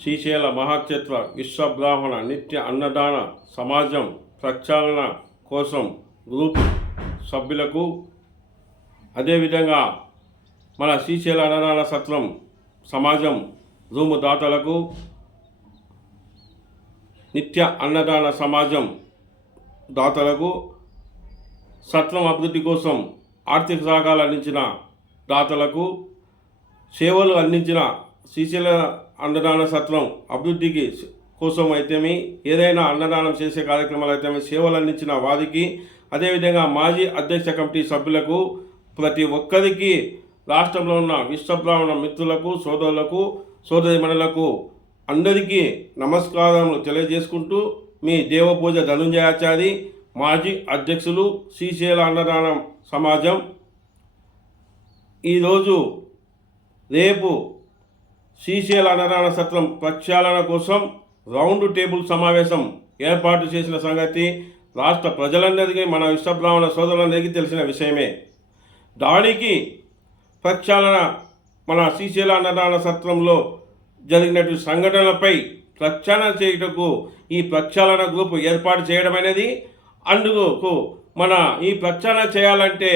శ్రీశైల మహాక్షేత్ర విశ్వబ్రాహ్మణ నిత్య అన్నదాన సమాజం ప్రక్షాళన కోసం గ్రూప్ సభ్యులకు అదేవిధంగా మన శ్రీశైల అన్నదాన సత్రం సమాజం రూము దాతలకు నిత్య అన్నదాన సమాజం దాతలకు సత్రం అభివృద్ధి కోసం ఆర్థిక సహకారాలు అందించిన దాతలకు సేవలు అందించిన శ్రీశైల అన్నదాన సత్వం అభివృద్ధికి కోసం అయితేమి ఏదైనా అన్నదానం చేసే కార్యక్రమాలు అయితేమి సేవలు అందించిన వారికి అదేవిధంగా మాజీ అధ్యక్ష కమిటీ సభ్యులకు ప్రతి ఒక్కరికి రాష్ట్రంలో ఉన్న విశ్వబ్రాహ్మణ మిత్రులకు సోదరులకు సోదరిమణులకు అందరికీ నమస్కారములు తెలియజేసుకుంటూ మీ దేవపూజ ధనుంజయాచారి మాజీ అధ్యక్షులు శ్రీశైల అన్నదానం సమాజం. ఈరోజు రేపు శ్రీశైల అన్నదాన సత్రం ప్రక్షాళన కోసం రౌండ్ టేబుల్ సమావేశం ఏర్పాటు చేసిన సంగతి రాష్ట్ర ప్రజలందరికీ మన విశ్వబ్రాహ్మణ సోదరులందరికీ తెలిసిన విషయమే. దానికి ప్రక్షాళన మన శ్రీశైల అన్నదాన సత్రంలో జరిగినటువంటి సంఘటనలపై ప్రక్షాళన చేయుటకు ఈ ప్రక్షాళన గ్రూప్ ఏర్పాటు చేయడం అనేది అందుకు మన ఈ ప్రక్షాళన చేయాలంటే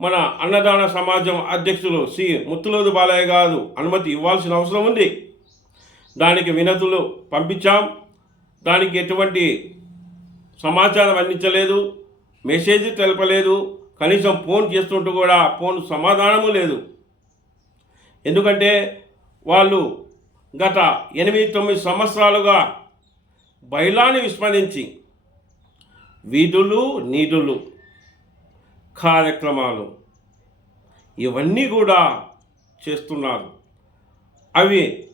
మన అన్నదాన సమాజం అధ్యక్షులు శ్రీ ముత్తులోదు బాలయ్య గారు అనుమతి ఇవ్వాల్సిన అవసరం ఉంది. దానికి వినతులు పంపించాం. దానికి ఎటువంటి సమాచారం అందించలేదు. మెసేజ్ తెలపలేదు. కనీసం ఫోన్ చేస్తుంటూ కూడా ఫోన్ సమాధానము లేదు. ఎందుకంటే వాళ్ళు గత ఎనిమిది తొమ్మిది సంవత్సరాలుగా బయలాన్ని విస్మరించి వీధులు నీధులు కార్యక్రమాలు. ఇవన్నీ కూడా చేస్తున్నారు. అవి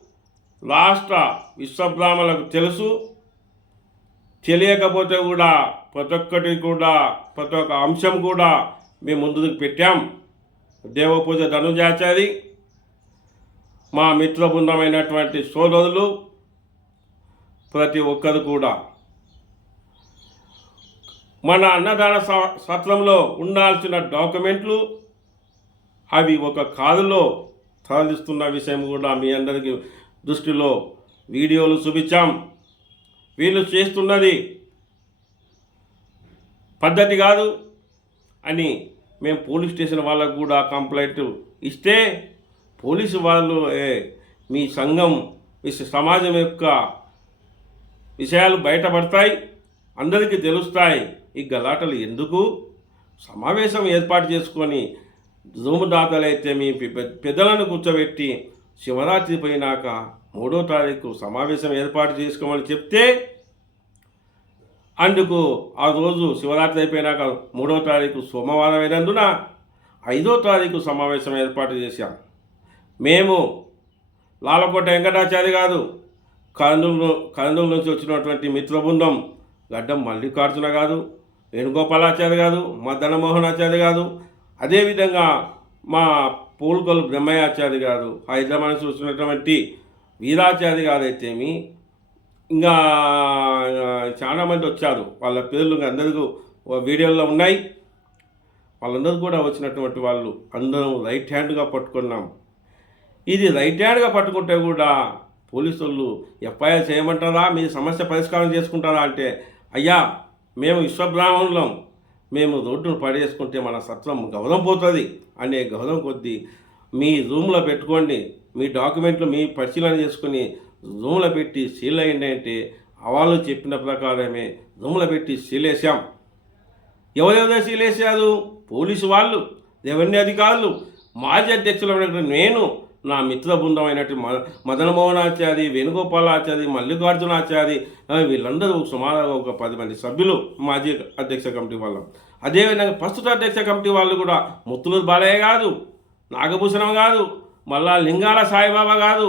రాష్ట్ర విశ్వబ్రాహ్మణులకు తెలుసు. తెలియకపోతే కూడా ప్రతి ఒక్కటి కూడా ప్రతి ఒక్క అంశం కూడా మేము ముందుకు పెట్టాం. దేవపూజ ధనుజాచారి మా మిత్ర బృందమైనటువంటి సోదరులు ప్రతి ఒక్కరు కూడా. మన అన్నదాన స- సత్రంలో ఉండాల్సిన డాక్యుమెంట్లు అవి ఒక కారులో తరలిస్తున్న విషయం కూడా మీ అందరికీ దృష్టిలో వీడియోలు చూపించాం. వీళ్ళు చేస్తున్నది పద్ధతి కాదు అని మేము పోలీస్ స్టేషన్ వాళ్ళకు కూడా కంప్లైంట్ ఇస్తే పోలీసు వాళ్ళు "ఏ, మీ సంఘం మీ సమాజం యొక్క విషయాలు బయటపడతాయి అందరికీ తెలుస్తాయి. ఈ గలాటలు ఎందుకు? సమావేశం ఏర్పాటు చేసుకొని జూమ్ మీ పెద్దలను కూర్చోబెట్టి శివరాత్రి పోయినాక మూడో తారీఖు సమావేశం ఏర్పాటు చేసుకోమని చెప్తే అందుకు ఆ రోజు శివరాత్రి అయిపోయినాక మూడో తారీఖు సోమవారం అయినందున ఐదో తారీఖు సమావేశం ఏర్పాటు చేశాం. మేము లాలకోట వెంకటాచారి కాదు కరందూరు కరందూరు నుంచి వచ్చినటువంటి మిత్రబృందం గడ్డం మల్లికార్జున కాదు వేణుగోపాలాచార్య గారు మా ధనమోహనాచార్య గారు అదేవిధంగా మా పూల్కొలు బ్రహ్మయాచార్య గారు హైదరాబాద్ నుంచి వీరాచార్య గారు అయితేమి ఇంకా చాలా మంది వచ్చారు. వాళ్ళ పేర్లు ఇంకా అందరికీ వీడియోలో ఉన్నాయి. వాళ్ళందరూ కూడా వచ్చినటువంటి వాళ్ళు అందరం రైట్ హ్యాండ్గా పట్టుకున్నాం. ఇది రైట్ హ్యాండ్గా పట్టుకుంటే కూడా పోలీసులు ఎఫ్ఐఆర్ చేయమంటారా? మీ సమస్య పరిష్కారం చేసుకుంటారా అంటే అయ్యా మేము విశ్వబ్రాహ్మణులం. మేము రోడ్డును పడేసుకుంటే మన సత్వం గౌరవం పోతుంది అనే గౌరవం కొద్దీ మీ రూమ్లో పెట్టుకోండి. మీ డాక్యుమెంట్లు మీ పరిశీలన చేసుకుని రూమ్లో పెట్టి సీల్ అయ్యండి అంటే వాళ్ళు చెప్పిన ప్రకారమే రూమ్లో పెట్టి సీల్ వేసాం ఎవరెవరో సీలేశారు పోలీసు వాళ్ళు రెవెన్యూ అధికారులు. మాజీ అధ్యక్షులు నేను నా మిత్ర బృందం అయినట్టు మ మదనమోహనాచారి వేణుగోపాలాచారి మల్లికార్జునాచారి వీళ్ళందరూ సుమారుగా ఒక పది మంది సభ్యులు మాజీ అధ్యక్ష కమిటీ వాళ్ళు. అదేవిధంగా ప్రస్తుత అధ్యక్ష కమిటీ వాళ్ళు కూడా ముత్తులూరు బాలయ్య కాదు నాగభూషణం కాదు మళ్ళా లింగాల సాయిబాబా కాదు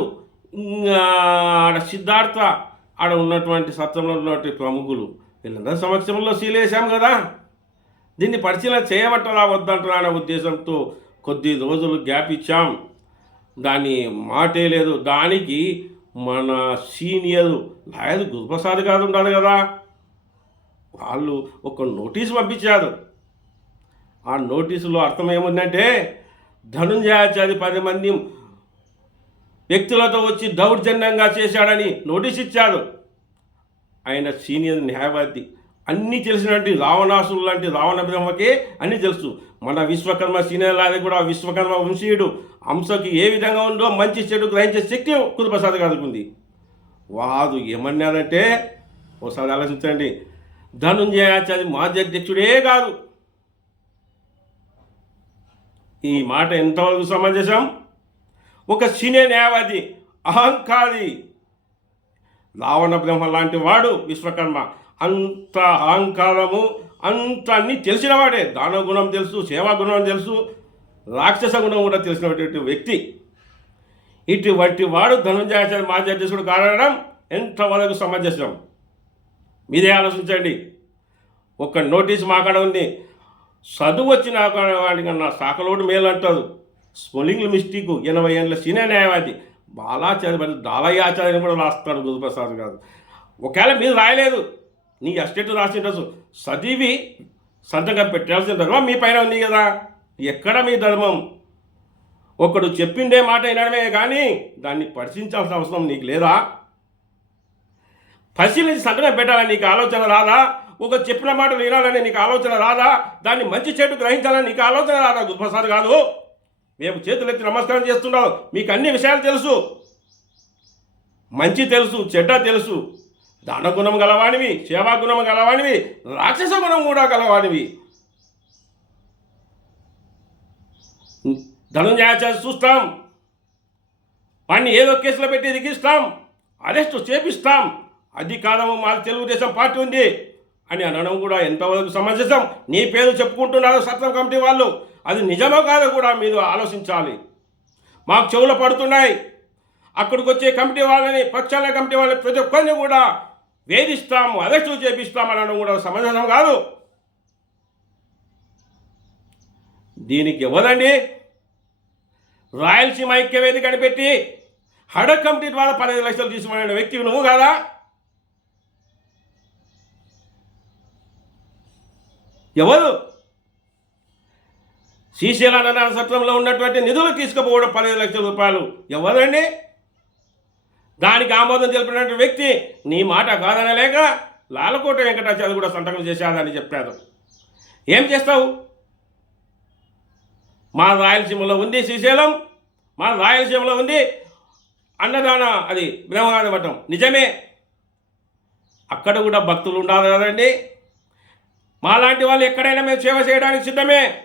ఇంకా ఆడ సిద్ధార్థ ఆడ ఉన్నటువంటి సత్రంలో ఉన్నటువంటి ప్రముఖులు. వీళ్ళందరి సమక్షంలో సీలేశాం కదా. దీన్ని పరిశీలన చేయమంటారా వద్దంటారా అనే ఉద్దేశంతో కొద్ది రోజులు గ్యాప్ ఇచ్చాం. దాని మాటే లేదు. దానికి మన సీనియర్ లాయర్ గురుప్రసాద్ గారు ఉండాలి కదా. వాళ్ళు ఒక నోటీస్ పంపించారు. ఆ నోటీసులో అర్థం ఏముందంటే ధనుంజయాచారి పది మంది వ్యక్తులతో వచ్చి దౌర్జన్యంగా చేశాడని నోటీస్ ఇచ్చారు. ఆయన సీనియర్ న్యాయవాది. అన్నీ తెలిసినటువంటి రావణాసులు లాంటి రావణ బ్రహ్మకే అన్నీ తెలుసు. మన విశ్వకర్మ సీనియర్ కూడా విశ్వకర్మ వంశీయుడు. అంశకి ఏ విధంగా ఉందో మంచి చెడు గ్రహించే శక్తి కురుప్రసాద్ గారికి ఉంది. వాదు ఏమన్నారంటే ఒకసారి ఆలోచించండి. ధనుంజయాచారి మాజీ అధ్యక్షుడే కాదు. ఈ మాట ఎంతవరకు సమంజసం? ఒక సీనియర్ న్యాయవాది అహంకారి రావణ బ్రహ్మ లాంటి వాడు విశ్వకర్మ. అంత అహంకారము అంత అన్ని తెలిసినవాడే దాన గుణం తెలుసు సేవా గుణం తెలుసు రాక్షస గుణం కూడా తెలిసినటువంటి వ్యక్తి. ఇటువంటి వాడు ధనుంజయాచార్య మాజీ అధ్యక్షుడు కారణం ఎంతవరకు సమంజసం? మీరే ఆలోచించండి. ఒక నోటీస్ మాకాడ ఉంది. చదువు వచ్చిన వాడికన్నా సాకలోడు మేలు అంటారు. స్పెల్లింగ్ మిస్టేక్ ఎనభై ఏళ్ళ సీనియర్ న్యాయవాది బాలాచార్య దాలయ్య ఆచార్యని కూడా రాస్తారు గురుప్రసాద్ గారు. ఒకవేళ మీరు రాయలేదు నీ అస్టేట్ రాసి ఉండొచ్చు చదివి సంతకం పెట్టాల్సిన ధర్మం మీ పైన ఉంది కదా. ఎక్కడ మీ ధర్మం? ఒకడు చెప్పిండే మాట వినడమే కానీ దాన్ని పరిశీలించాల్సిన అవసరం నీకు లేదా? పరిశీలించి సంతకం పెట్టాలని నీకు ఆలోచన రాదా? ఒక చెప్పిన మాట వినాలని నీకు ఆలోచన రాదా? దాన్ని మంచి చెడు గ్రహించాలని నీకు ఆలోచన రాదా? గురుప్రసాద్ కాదు మేము చేతులెత్తి నమస్కారం చేస్తున్నాం. మీకు అన్ని విషయాలు తెలుసు. మంచి తెలుసు చెడ్డ తెలుసు. దాన గుణం గలవానివి సేవా గలవానివి రాక్షస గుణం కూడా గలవానివి ధనుంజయాచార్య చూస్తాం. వాడిని ఏదో కేసులో పెట్టి దిగిస్తాం అరెస్ట్ చేపిస్తాం. అధికారము మా తెలుగుదేశం పార్టీ ఉంది అని అనడం కూడా ఎంతవరకు సమంజసం? నీ పేరు చెప్పుకుంటున్నారు సత్రం కమిటీ వాళ్ళు. అది నిజమో కాదో కూడా మీరు ఆలోచించాలి. మాకు చెవులు పడుతున్నాయి. అక్కడికి వచ్చే కమిటీ వాళ్ళని పక్షాల కమిటీ వాళ్ళని ప్రతి ఒక్కరిని కూడా వేధిస్తాము అరెస్టులు చేపిస్తాం అనడం కూడా సమంజసం కాదు. దీనికి ఎవరండి? రాయలసీమ ఐక్యవేది కనిపెట్టి హడ కమిటీ ద్వారా పదహైదు లక్షలు తీసుకున్న వ్యక్తి నువ్వు కాదా? ఎవరు? శ్రీశైల అన్నదాన సత్రంలో ఉన్నటువంటి నిధులు తీసుకుపోవడం పదిహేను లక్షల రూపాయలు. ఎవరండి? దానికి ఆమోదం తెలిపినటువంటి వ్యక్తి నీ మాట కాదనలేక లాలకోట వెంకటాచార్య కూడా సంతకం చేశాదని చెప్పారు ఏం చేస్తావు? మా రాయలసీమలో ఉంది శ్రీశైలం మా రాయలసీమలో ఉంది అన్నదాన అది బ్రహ్మగారి మఠం. నిజమే. అక్కడ కూడా భక్తులు ఉండాలి కదండి. మాలాంటి వాళ్ళు ఎక్కడైనా మేము సేవ చేయడానికి సిద్ధమే.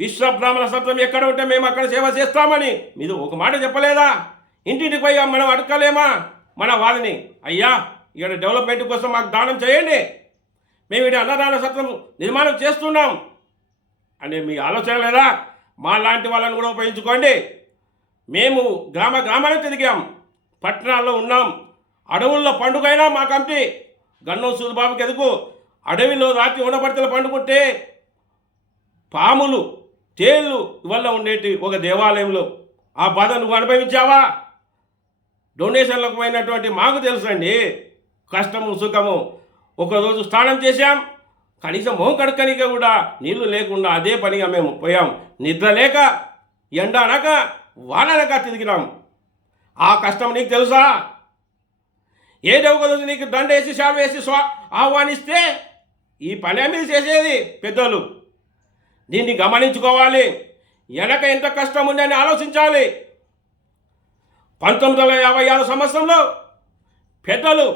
విశ్వ బ్రాహ్మణ సత్వం ఎక్కడ ఉంటే మేము అక్కడ సేవ చేస్తామని. మీరు ఒక మాట చెప్పలేదా? ఇంటింటికి పోయి మనం అడగలేమా మన వాళ్ళని అయ్యా ఇక్కడ డెవలప్మెంట్ కోసం మాకు దానం చేయండి. మేము ఇక్కడ అన్నదాన సత్రం నిర్మాణం చేస్తున్నాం. అనే మీ ఆలోచన లేదా? మా లాంటి వాళ్ళని కూడా ఉపయోగించుకోండి. మేము గ్రామ గ్రామానికి తిరిగాం. పట్టణాల్లో ఉన్నాం. అడవుల్లో పండుగైనా మా కమిటీ. గన్నం సూరిబాబుకి ఎదుగు. అడవిలో రాత్రి ఉండబడితలు పండుకుంటే పాములు తేళ్ళు వల్ల ఉండేటి ఒక దేవాలయంలో. ఆ బాధ నువ్వు అనుభవించావా? డొనేషన్లకు పోయినటువంటి మాకు తెలుసండి. కష్టము సుఖము. ఒకరోజు స్నానం చేశాం. కనీసం మొహం కడకనిక కూడా నీళ్ళు లేకుండా అదే పనిగా మేము పోయాం. నిద్ర లేక ఎండ అనక వాననక తిరిగినాం. ఆ కష్టం నీకు తెలుసా? ఏదో ఒక రోజు నీకు దండ వేసి షాప్ వేసి స్వా ఆహ్వానిస్తే ఈ పనే మీరు చేసేది పెద్దలు దీన్ని గమనించుకోవాలి. వెనక ఎంత కష్టం ఉందని ఆలోచించాలి. పంతొమ్మిది వందల యాభై ఆరు సంవత్సరంలో పెద్దలు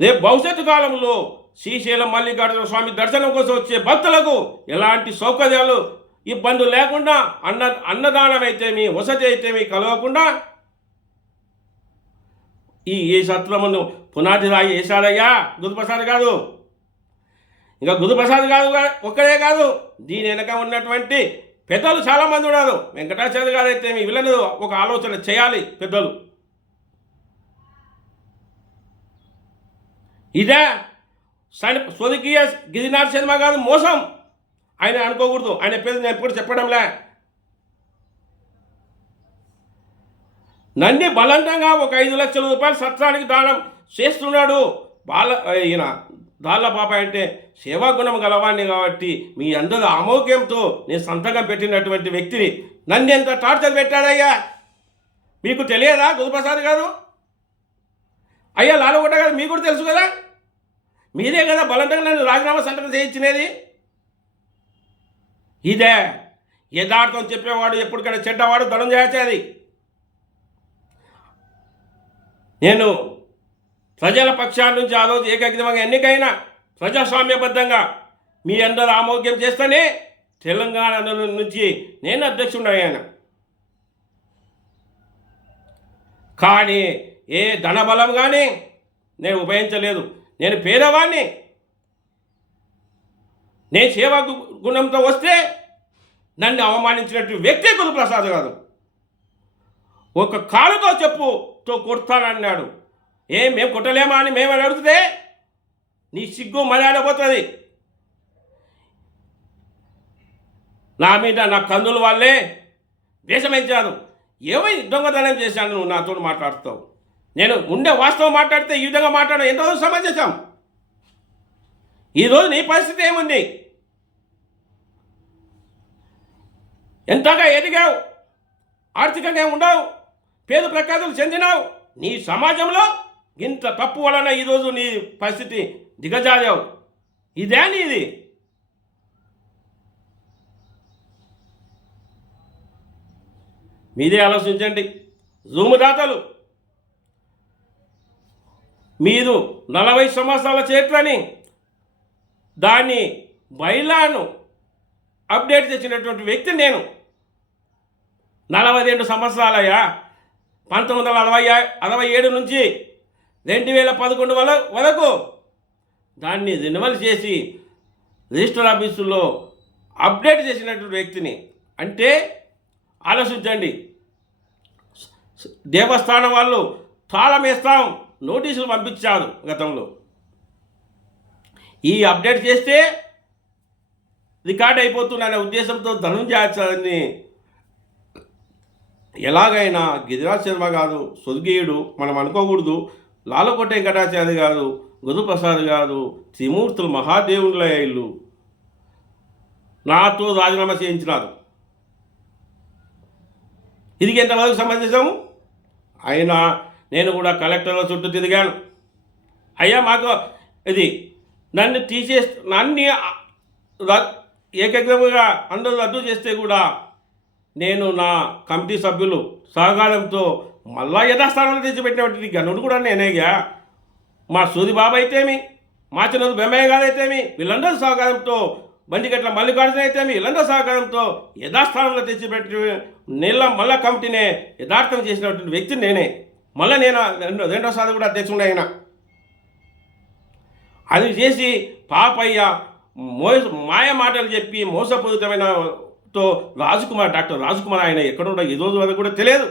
రేపు భవిష్యత్తు కాలంలో శ్రీశైలం మల్లికార్జున స్వామి దర్శనం కోసం వచ్చే భక్తులకు ఎలాంటి సౌకర్యాలు ఇబ్బందులు లేకుండా అన్న అన్నదానం అయితేమి వసతి అయితేమి కలగకుండా ఈ ఏ సత్రమును పునాది రాయి వేశారయ్యా? గురుప్రసాద్ కాదు ఇంకా గురుప్రసాద్ కాదు ఒక్కడే కాదు దీని వెనక ఉన్నటువంటి పెద్దలు చాలామంది ఉన్నారు. వెంకటాచార్య గారు అయితే మీ వీళ్ళని ఒక ఆలోచన చేయాలి పెద్దలు. ఇదే సని స్వదికీయ గిరినాథ్ శర్మ గారు మోసం. ఆయన అనుకోకూడదు. ఆయన పేరు నేను ఎప్పుడు చెప్పడంలే. నన్ను బలవంతంగా ఒక ఐదు లక్షల రూపాయలు సత్రానికి దానం చేస్తున్నాడు. బాల ఈయన దాళ్ళ బాబాయ్ అంటే సేవా గుణం గలవాడిని కాబట్టి మీ అందరూ అమౌక్యంతో నేను సంతకం పెట్టినటువంటి వ్యక్తిని నన్ను ఎంత టార్చర్ పెట్టాడయ్యా? మీకు తెలియదా గురుప్రసాద్ గారు? అయ్యా లాలగొట్ట గారు మీకు కూడా తెలుసు కదా? మీరే కదా బలంతంగా నన్ను రాజీనామా సంతకం చేయించినది. ఇదే యథార్థం చెప్పేవాడు ఎప్పటికైనా చెడ్డవాడు దడం చేసేది నేను ప్రజల పక్షాల నుంచి ఆ రోజు ఏకగ్రీవంగా ఎన్నికైనా ప్రజాస్వామ్యబద్ధంగా మీ అందరూ ఆమోగ్యం చేస్తేనే తెలంగాణ నుంచి నేను అధ్యక్షుడు అయ్యాను కానీ ఏ ధనబలం కానీ నేను ఉపయోగించలేదు. నేను పేదవాడిని నేను సేవా గుణంతో వస్తే నన్ను అవమానించినట్టు వ్యక్తి గురుప్రసాద్ గారు. ఒక కాలుతో చెప్పుతో కొడతానన్నాడు. ఏం మేము కొట్టలేమా అని మేము అడిగితే నీ సిగ్గు మర్యాదపోతుంది నా మీద నా కందుల వాళ్ళే దేశమించాను ఏమై దొంగతనం చేశాను నువ్వు నాతో మాట్లాడుతావు? నేను ఉండే వాస్తవం మాట్లాడితే ఈ విధంగా మాట్లాడడం ఎంతో సమంజసం ఈరోజు నీ పరిస్థితి ఏముంది? ఎంతగా ఎదిగావు? ఆర్థికంగా ఉండవు? పేద ప్రఖ్యాతులు చెందినావు? నీ సమాజంలో ఇంత తప్పు వలన ఈరోజు నీ పరిస్థితి దిగజారావు. ఇదే నీది. మీదే ఆలోచించండి. రూము దాతలు మీరు నలభై సంవత్సరాల చేతులని దాన్ని బైలాను అప్డేట్ చేసినటువంటి వ్యక్తి నేను. నలభై రెండు సంవత్సరాలయ్యా. పంతొమ్మిది వందల అరవై అరవై ఏడు నుంచి రెండు వేల పదకొండు వల వరకు దాన్ని రెన్యువల్ చేసి రిజిస్టర్ ఆఫీసులో అప్డేట్ చేసినటువంటి వ్యక్తిని. అంటే ఆలోచించండి. దేవస్థానం వాళ్ళు తాళం వేస్తాం నోటీసులు పంపించారు గతంలో. ఈ అప్డేట్ చేస్తే రికార్డ్ అయిపోతుందనే ఉద్దేశంతో ధనుంజయాచార్యని ఎలాగైనా గిరిరాజ్ శర్మ గారు స్వర్గీయుడు మనం అనుకోకూడదు. లాలకోట వెంకటాచార్య గారు గురుప్రసాద్ గారు త్రిమూర్తులు మహాదేవుల ఇల్లు. నాతో రాజీనామా చేయించినారు. ఇది ఎంతవరకు సమంజసం అయినా నేను కూడా కలెక్టర్ల చుట్టూ తిరిగాను. అయ్యా మాకు ఇది నన్ను తీసే నన్ను ర- అందరూ రద్దు చేస్తే కూడా నేను నా కమిటీ సభ్యులు సహకారంతో మళ్ళా యథాస్థానంలో తెచ్చిపెట్టినటువంటి గనుడు కూడా నేనేగా. మా సూది బాబు అయితేమి మా చిన్నది బెమ్మయ్య గారు అయితేమి వీళ్ళందరూ సహకారంతో బండిగట్ల మల్లికార్జున అయితేమి వీళ్ళందరూ సహకారంతో యథాస్థానంలో తెచ్చిపెట్టి నీళ్ళ మళ్ళా కమిటీనే యథార్థం చేసినటువంటి వ్యక్తి నేనే. మళ్ళీ నేను రెండో రెండోసారి కూడా అధ్యక్షుడు అయినా. అది చేసి పాపయ్య మో మాయ మాటలు చెప్పి మోసపూరితమైన తో రాజకుమార్ డాక్టర్ రాజకుమార్ ఆయన ఎక్కడుండో ఈ రోజు వరకు కూడా తెలియదు.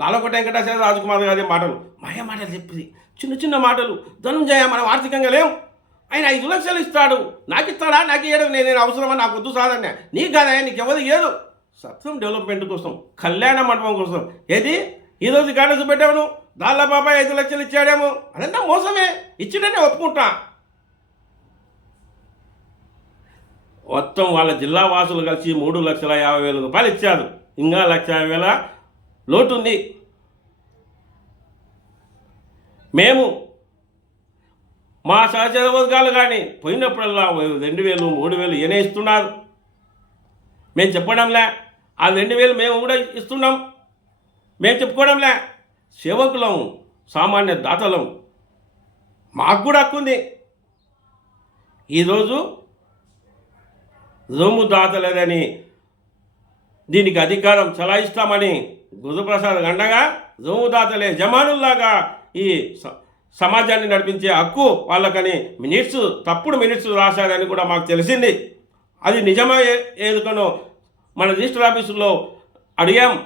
లాలకోట వెంకటాచార్య రాజకుమార్ గారి మాటలు. మాయ మాటలు చెప్పింది చిన్న చిన్న మాటలు. ధనుంజయ మనం ఆర్థికంగా లేం. ఆయన ఐదు లక్షలు ఇస్తాడు. నాకు ఇస్తాడా నాకు ఇయ్యడం నేను నేను అవసరమా? నాకు వద్దు సాధన నీకు కాదా నీకు ఎవరు ఇయ్యదు సత్యం డెవలప్మెంట్ కోసం కళ్యాణ మండపం కోసం. ఏది? ఈరోజు కాలేజీ పెట్టాము దాళ్ళ బాబాయ్ ఐదు లక్షలు ఇచ్చాడేమో? అదంతా మోసమే. ఇచ్చిడనే ఒప్పుకుంటా. మొత్తం వాళ్ళ జిల్లా వాసులు కలిసి మూడు లక్షల యాభై వేల రూపాయలు ఇచ్చారు. ఇంకా లక్ష యాభై వేల లోటు ఉంది మేము మా సహచర వర్గాలు కానీ పోయినప్పుడల్లా రెండు వేలు మూడు వేలు ఈయనే ఇస్తున్నారు. మేము చెప్పడంలే. ఆ రెండు వేలు మేము కూడా ఇస్తున్నాం. మేము చెప్పుకోవడంలే. సేవకులం సామాన్య దాతలం మాకు కూడా హక్కు ఉంది. ఈరోజు రొమ్ము దాతలేదని దీనికి అధికారం చలాయిస్తామని గురుప్రసాద్ అండగా రొమ్ము జమానుల్లాగా ఈ స- సమాజాన్ని నడిపించే హక్కు వాళ్ళకని మినిట్స్ తప్పుడు మినిట్స్ రాశారని కూడా మాకు తెలిసింది. అది నిజమే ఏదుకనో మన రిజిస్టర్ ఆఫీసులో అడిగాం.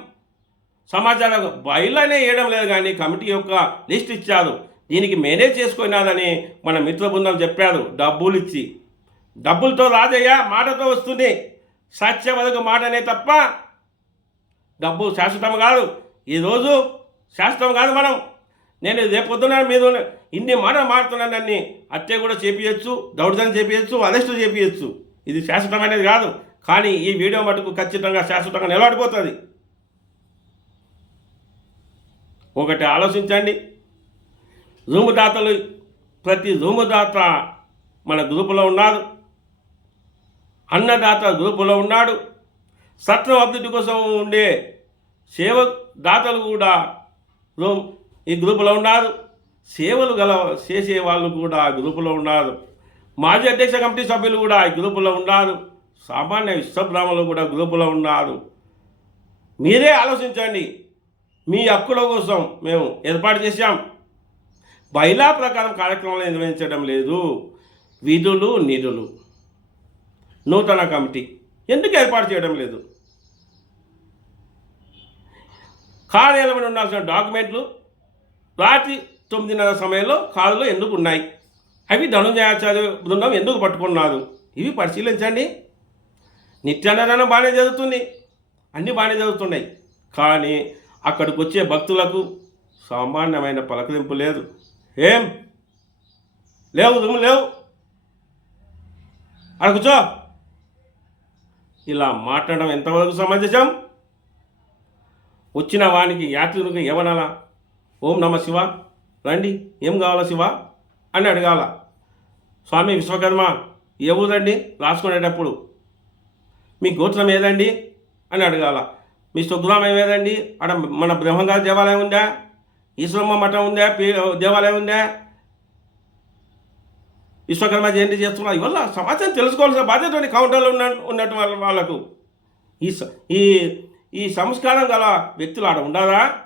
సమాచారం బయలునే వేయడం లేదు కానీ కమిటీ యొక్క లిస్ట్ ఇచ్చారు. దీనికి మేనేజ్ చేసుకున్నాదని మన మిత్ర బృందం చెప్పారు. డబ్బులు ఇచ్చి డబ్బులతో రాజయ్య మాటతో వస్తుంది. సత్య వరకు మాటనే తప్ప డబ్బు శాశ్వతం కాదు. ఈరోజు శాశ్వతం కాదు మనం. నేను రేపు పొద్దున మీరు ఇన్ని మాటలు అన్ని హత్య కూడా చేపించచ్చు దౌర్జన్యం చేపించచ్చు అరెస్ట్ చేపించచ్చు ఇది శాశ్వతమైనది కాదు. కానీ ఈ వీడియో మటుకు ఖచ్చితంగా శాశ్వతంగా నిలబడిపోతుంది. ఒకటి ఆలోచించండి. రూము దాతలు ప్రతి రూము దాత మన గ్రూపులో ఉన్నారు అన్నదాత గ్రూపులో ఉన్నాడు. సత్వం అభివృద్ధి కోసం ఉండే సేవ దాతలు కూడా రూమ్ ఈ గ్రూపులో ఉన్నారు. సేవలు గల చేసే వాళ్ళు కూడా ఆ గ్రూపులో ఉన్నారు. మాజీ అధ్యక్ష కమిటీ సభ్యులు కూడా ఈ గ్రూపులో ఉన్నారు. సామాన్య విశ్వబ్రాహ్మణులు కూడా గ్రూపులో ఉన్నారు. మీరే ఆలోచించండి. మీ హక్కుల కోసం మేము ఏర్పాటు చేశాం. బైలా ప్రకారం కార్యక్రమాలు నిర్వహించడం లేదు. విధులు నిధులు. నూతన కమిటీ. ఎందుకు ఏర్పాటు చేయడం లేదు? కార్యాలయంలో ఉండాల్సిన డాక్యుమెంట్లు రాత్రి తొమ్మిదిన్నర సమయంలో కారులో ఎందుకు ఉన్నాయి? అవి ధనుంజయాచార్య బృందం ఎందుకు పట్టుకున్నారు? ఇవి పరిశీలించండి. నిత్యాన్నదానం బాగానే జరుగుతుంది. అన్నీ బాగానే జరుగుతున్నాయి. కానీ అక్కడికి వచ్చే భక్తులకు సామాన్యమైన పలకరింపు లేదు. ఏం? లేవు దుమ్ము లేవు. అడుగుచో ఇలా మాట్లాడడం ఎంతవరకు సమంజసం? వచ్చిన వానికి యాత్రికునికి ఏమనాలా? ఓం నమ శివ. రండి. ఏం కావాలా శివ? అని అడగాల. స్వామి విశ్వకర్మ ఏ ఊరండి? రాసుకునేటప్పుడు. మీ గోత్రం ఏదండి? అని అడగాల. మీ స్వగ్రామం ఏదండి? అక్కడ మన బ్రహ్మంగారి దేవాలయం ఉందా? ఈశ్వరమ్మ మఠం ఉందా? దేవాలయం ఉందా? విశ్వకర్మ జయంతి చేస్తున్నారు ఇవల్ల సమాచారం తెలుసుకోవాల్సిన బాధ్యత కౌంటర్లో ఉన్న ఉన్నట్టు వాళ్ళ వాళ్ళకు. ఈ స- ఈ ఈ సంస్కారం గల వ్యక్తులు ఆడ ఉండరా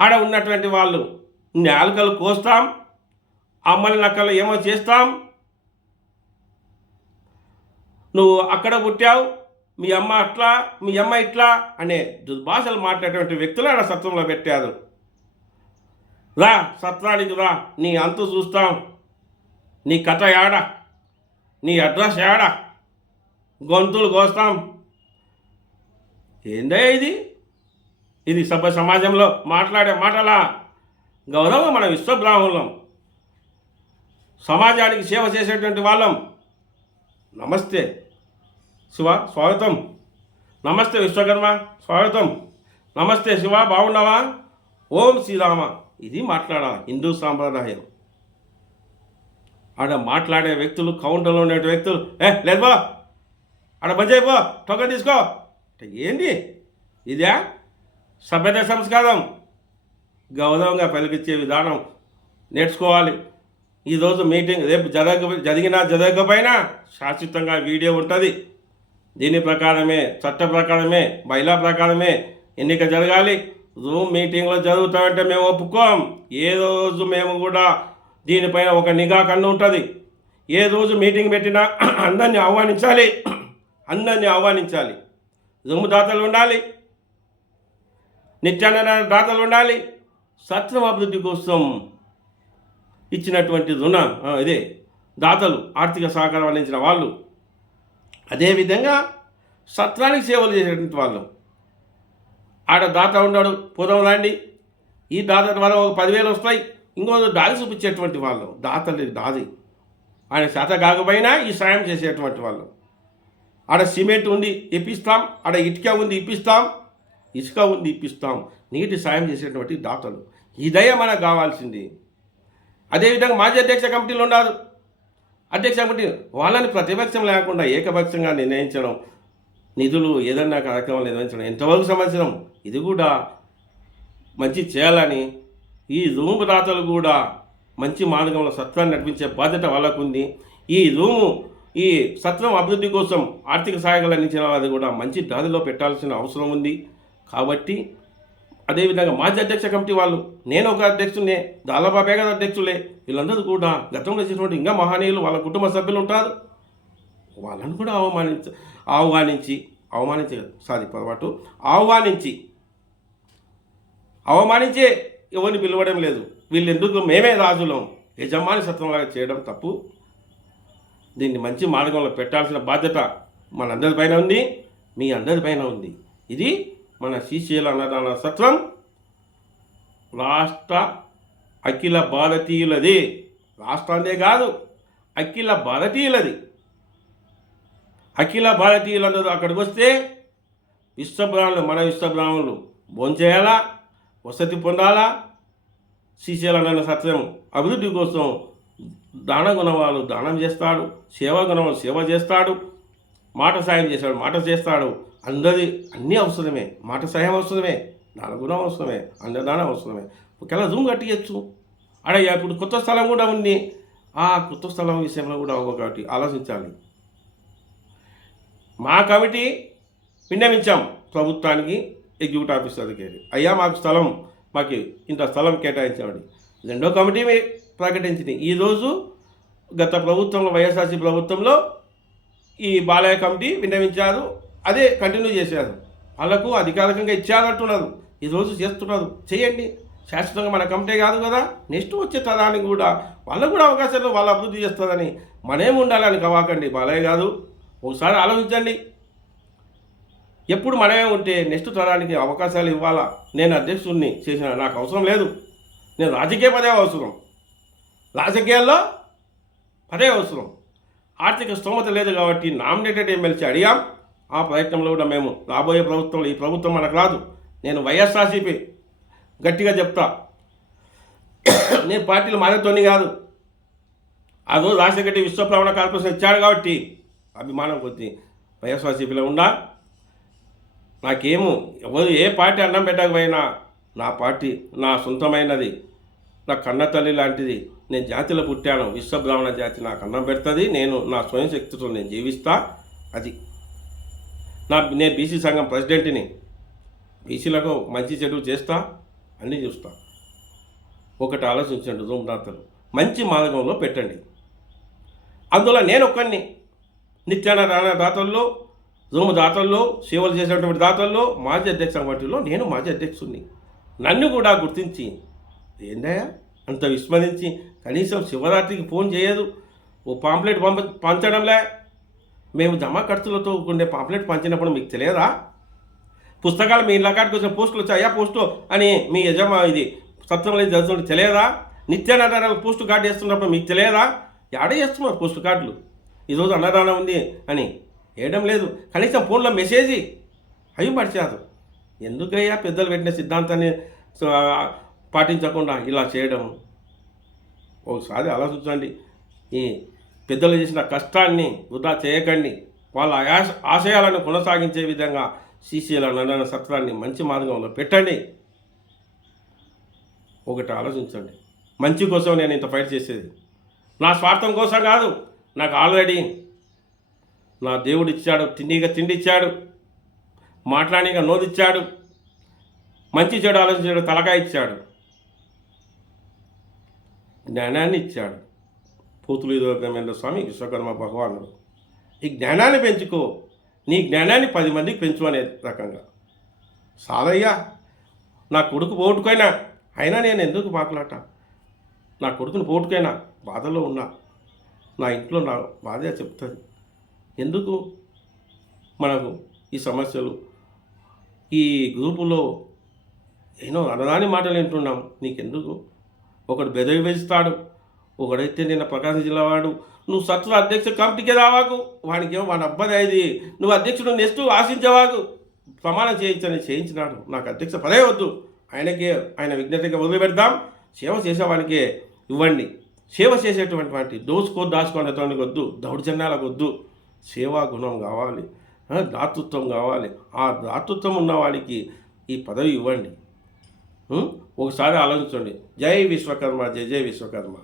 ఆడ ఉన్నటువంటి వాళ్ళు నాలుకలు కోస్తాం అమ్మని నక్కలు ఏమో చేస్తాం. నువ్వు అక్కడ పుట్టావు మీ అమ్మ అట్లా మీ అమ్మ ఇట్లా అనే దుర్భాషలు మాట్లాడేటువంటి వ్యక్తులు ఆడ సత్రంలో పెట్టారు. రా సత్రానికి రా నీ అంతు చూస్తాం. నీ కథ యాడ? నీ అడ్రస్ యాడ? గొంతులు కోస్తాం. ఏందే ఇది? ఇది సభ సమాజంలో మాట్లాడే మాటలా? గౌరవం మన విశ్వబ్రాహ్మణులం. సమాజానికి సేవ చేసేటువంటి వాళ్ళం. నమస్తే. శివ స్వాగతం. నమస్తే విశ్వకర్మ స్వాగతం. నమస్తే శివ బాగున్నావా? ఓం శ్రీరామ. ఇది మాట్లాడాలి హిందూ సాంప్రదాయం. ఆడ మాట్లాడే వ్యక్తులు కౌంటర్లో ఉండే వ్యక్తులు. ఏ లేదు బా ఆడ బంద్ అయిపో టోకెన్ తీసుకో. అంటే ఏంటి ఇదా? సభ్యత సంస్కారం. గౌరవంగా పలికిచ్చే విధానం నేర్చుకోవాలి. ఈరోజు మీటింగ్ రేపు జరగ జరిగినా జరగకపోయినా శాశ్వతంగా వీడియో ఉంటుంది. దీని ప్రకారమే చట్ట ప్రకారమే మహిళా ప్రకారమే ఎన్నిక జరగాలి. రూమ్ మీటింగ్లో జరుగుతామంటే మేము ఒప్పుకోం. ఏ రోజు మేము కూడా దీనిపైన ఒక నిఘా కన్ను ఉంటుంది. ఏ రోజు మీటింగ్ పెట్టినా అందరినీ ఆహ్వానించాలి. అందరినీ ఆహ్వానించాలి. జూమ్ దాతలు ఉండాలి. నిత్యాన దాతలు ఉండాలి. సత్యం అభివృద్ధి కోసం ఇచ్చినటువంటి రుణ ఇదే దాతలు ఆర్థిక సహకారం అందించిన వాళ్ళు. అదేవిధంగా సత్రానికి సేవలు చేసేటువంటి వాళ్ళు. ఆడ దాత ఉన్నాడు పూర్వం రాండి. ఈ దాత ద్వారా ఒక పదివేలు వస్తాయి. ఇంకో దారి చూపించేటువంటి వాళ్ళు. దాతలు దాది ఆయన శాత కాకపోయినా ఈ సాయం చేసేటువంటి వాళ్ళు. ఆడ సిమెంట్ ఉంది ఇప్పిస్తాం. ఆడ ఇటుక ఉంది ఇప్పిస్తాం. ఇసుక ఉంది ఇప్పిస్తాం. నీటి సాయం చేసేటువంటి దాతలు. ఇదయ మనకు కావాల్సింది. అదేవిధంగా మాజీ అధ్యక్ష కమిటీలు ఉన్నారు. అధ్యక్ష కమిటీ వాళ్ళని ప్రతిపక్షం లేకుండా ఏకపక్షంగా నిర్ణయించడం నిధులు ఏదన్నా కార్యక్రమాలు నిర్వహించడం ఎంతవరకు సంవత్సరం? ఇది కూడా మంచి చేయాలని ఈ రూము దాతలు కూడా మంచి మార్గంలో సత్వాన్ని నడిపించే బాధ్యత వాళ్ళకు ఉంది ఈ రూము ఈ సత్వం అభివృద్ధి కోసం ఆర్థిక సహాయాలు అందించిన వారిని కూడా మంచి దారిలో పెట్టాల్సిన అవసరం ఉంది. కాబట్టి అదేవిధంగా మాజీ అధ్యక్ష కమిటీ వాళ్ళు నేను ఒక అధ్యక్షుడే దాదాబాబే గారు అధ్యక్షులే వీళ్ళందరూ కూడా గతంలో చేసినటువంటి ఇంకా మహనీయులు వాళ్ళ కుటుంబ సభ్యులు ఉంటారు. వాళ్ళని కూడా అవమానించ ఆహ్వానించి అవమానించే సారీ పొరపాటు ఆహ్వానించి అవమానించే ఎవరిని పిలవడం లేదు. వీళ్ళు ఎందుకు మేమే రాజులం. యజమాని సత్వంలాగా చేయడం తప్పు. దీన్ని మంచి మార్గంలో పెట్టాల్సిన బాధ్యత మనందరిపైన ఉంది మీ అందరిపైన ఉంది. ఇది మన శ్రీశైల అన్నదాన సత్రం. రాష్ట్ర అఖిల భారతీయులది. రాష్ట్రాందే కాదు అఖిల భారతీయులది. అఖిల భారతీయులందరూ అక్కడికి వస్తే విశ్వబ్రాహ్మణులు మన విశ్వబ్రాహ్మణులు భోంచేయాలా వసతి పొందాలా? శ్రీశైలం సత్యం అభివృద్ధి కోసం దాన గుణవాళ్ళు దానం చేస్తాడు సేవా గుణవాళ్ళు సేవ చేస్తాడు మాట సాయం చేస్తాడు మాట చేస్తాడు. అందరి అన్నీ అవసరమే. మాట సాయం అవసరమే దాన గుణం అవసరమే అన్నదానం అవసరమే. ఒకవేళ జూమ్ కట్టియచ్చు. అడయ్యా ఇప్పుడు కొత్త స్థలం కూడా ఉంది. ఆ కొత్త స్థలం విషయంలో కూడా ఒకటి ఆలోచించాలి. మా కమిటీ విన్నవించాం ప్రభుత్వానికి ఎగ్జిక్యూటివ్ ఆఫీసర్కి అయ్యా మాకు స్థలం మాకు ఇంత స్థలం కేటాయించామని రెండో కమిటీ ప్రకటించింది. ఈరోజు గత ప్రభుత్వంలో వైఎస్ఆర్సీ ప్రభుత్వంలో ఈ బాలయ్య కమిటీ విన్నవించారు. అదే కంటిన్యూ చేశారు. వాళ్ళకు అధికారికంగా ఇచ్చారంటున్నారు. ఈరోజు చేస్తున్నారు. చేయండి. శాశ్వతంగా మన కమిటీ కాదు కదా. నెక్స్ట్ వచ్చే తరానికి కూడా వాళ్ళకు కూడా అవకాశాలు వాళ్ళు అభివృద్ధి చేస్తుందని మనేం ఉండాలని కవాకండి బాలయ్య కాదు ఒకసారి ఆలోచించండి. ఎప్పుడు మనమే ఉంటే నెక్స్ట్ తరానికి అవకాశాలు ఇవ్వాలా? నేను అధ్యక్షుడిని చేసిన నాకు అవసరం లేదు. నేను రాజకీయ పదే అవసరం. రాజకీయాల్లో పదే అవసరం. ఆర్థిక స్తోమత లేదు కాబట్టి నామినేటెడ్ ఎమ్మెల్సీ అడిగాం. ఆ ప్రయత్నంలో కూడా మేము రాబోయే ప్రభుత్వంలో ఈ ప్రభుత్వం మనకు రాదు. నేను వైఎస్ఆర్సీపీ గట్టిగా చెప్తా. నేను పార్టీలు మారేతోని కాదు. ఆ రోజు రాజశేఖర విశ్వప్రవణ కార్పొరేషన్ ఇచ్చాడు కాబట్టి అభిమానం కొద్ది వైఎస్ఆర్సీపీలో ఉండా నాకేమో ఎవరు ఏ పార్టీ అన్నం పెట్టకపోయినా నా పార్టీ నా సొంతమైనది. నా కన్న తల్లి లాంటిది. నేను జాతిలో పుట్టాను విశ్వబ్రాహ్మణ జాతి నాకు అన్నం పెడుతుంది నేను నా స్వయం శక్తితో నేను జీవిస్తా అది. నా నేను బీసీ సంఘం ప్రెసిడెంట్ని. బీసీలకు మంచి చెడు చేస్తా అన్నీ చూస్తా. ఒకటి ఆలోచించండి ధూమదాతలు మంచి మార్గంలో పెట్టండి. అందులో నేను ఒక్కడిని. నిత్యాన రాణ దాతల్లో రూమ్ దాతల్లో సేవలు చేసినటువంటి దాతల్లో మాజీ అధ్యక్ష కమిటీలో నేను మాజీ అధ్యక్షుడిని నన్ను కూడా గుర్తించి ఏందయ్యా? అంత విస్మరించి కనీసం శివరాత్రికి ఫోన్ చేయదు. ఓ పాంప్లెట్ పంప పంచడంలే. మేము జమా ఖర్చులతో ఉండే పాంప్లెట్ పంచినప్పుడు మీకు తెలియదా? పుస్తకాలు మీ ఇళ్ళ కాడికి వచ్చిన పోస్టులు వచ్చాయా. పోస్టు అని మీ యజమా ఇది సత్యంలో జరుగుతుంటే తెలియదా? నిత్యాన్నదానాలు పోస్ట్ కార్డు చేస్తున్నప్పుడు మీకు తెలియదా? ఏడ చేస్తున్నారు పోస్ట్ కార్డులు? ఈరోజు అన్నదానం ఉంది అని వేయడం లేదు. కనీసం ఫోన్లో మెసేజ్ అవి మర్చారు ఎందుకయ్యా పెద్దలు పెట్టిన సిద్ధాంతాన్ని పాటించకుండా ఇలా చేయడం? ఒకసారి ఆలోచించండి. ఈ పెద్దలు చేసిన కష్టాన్ని వృధా చేయకండి. వాళ్ళ ఆశ ఆశయాలను కొనసాగించే విధంగా సీసీల నందన సత్రాన్ని మంచి మార్గంలో పెట్టండి. ఒకటి ఆలోచించండి. మంచి కోసం నేను ఇంత ఫైట్ చేసేది. నా స్వార్థం కోసం కాదు. నాకు ఆల్రెడీ నా దేవుడు ఇచ్చాడు. తిండిగా తిండి ఇచ్చాడు. మాట్లాడిగా నోదిచ్చాడు మంచి చెడు ఆలోచించాడు తలకాయ ఇచ్చాడు. జ్ఞానాన్ని ఇచ్చాడు పూతులు ఇదోగ్రమేంద్ర స్వామి విశ్వకర్మ భగవానుడు. ఈ జ్ఞానాన్ని పెంచుకో. నీ జ్ఞానాన్ని పది మందికి పెంచు అనే రకంగా. సాలయ్యా నా కొడుకు పోటుకైనా అయినా నేను ఎందుకు పాకులాట నా కొడుకుని పోటుకైనా బాధలో ఉన్నా. నా ఇంట్లో నా బాధ చెప్తుంది. ఎందుకు? మనకు ఈ సమస్యలు ఈ గ్రూపులో ఎన్నో అనదాని మాటలు వింటున్నాం. నీకెందుకు? ఒకడు బెదవి వేస్తాడు ఒకడైతే నిన్న ప్రకాశం జిల్లా వాడు నువ్వు సత్వ అధ్యక్ష కమిటీకే రావాకు వానికి ఏమో వాడి అబ్బాయి ఇది నువ్వు అధ్యక్షుడు నెక్స్ట్ ఆశించేవాకు. ప్రమాణం చేయించని చేయించినాడు. నాకు అధ్యక్ష పదే వద్దు. ఆయనకే ఆయన విజ్ఞతగా వదిలిపెడదాం. సేవ చేసేవానికే ఇవ్వండి. సేవ చేసేటువంటి వాటి దోసుకో దాచుకునేటువంటి వద్దు. దౌర్జన్యాలకు వద్దు. సేవా గుణం కావాలి. దాతృత్వం కావాలి. ఆ దాతృత్వం ఉన్న వాడికి ఈ పదవి ఇవ్వండి. ఒకసారి ఆలోచించండి. జై విశ్వకర్మ జై జై విశ్వకర్మ.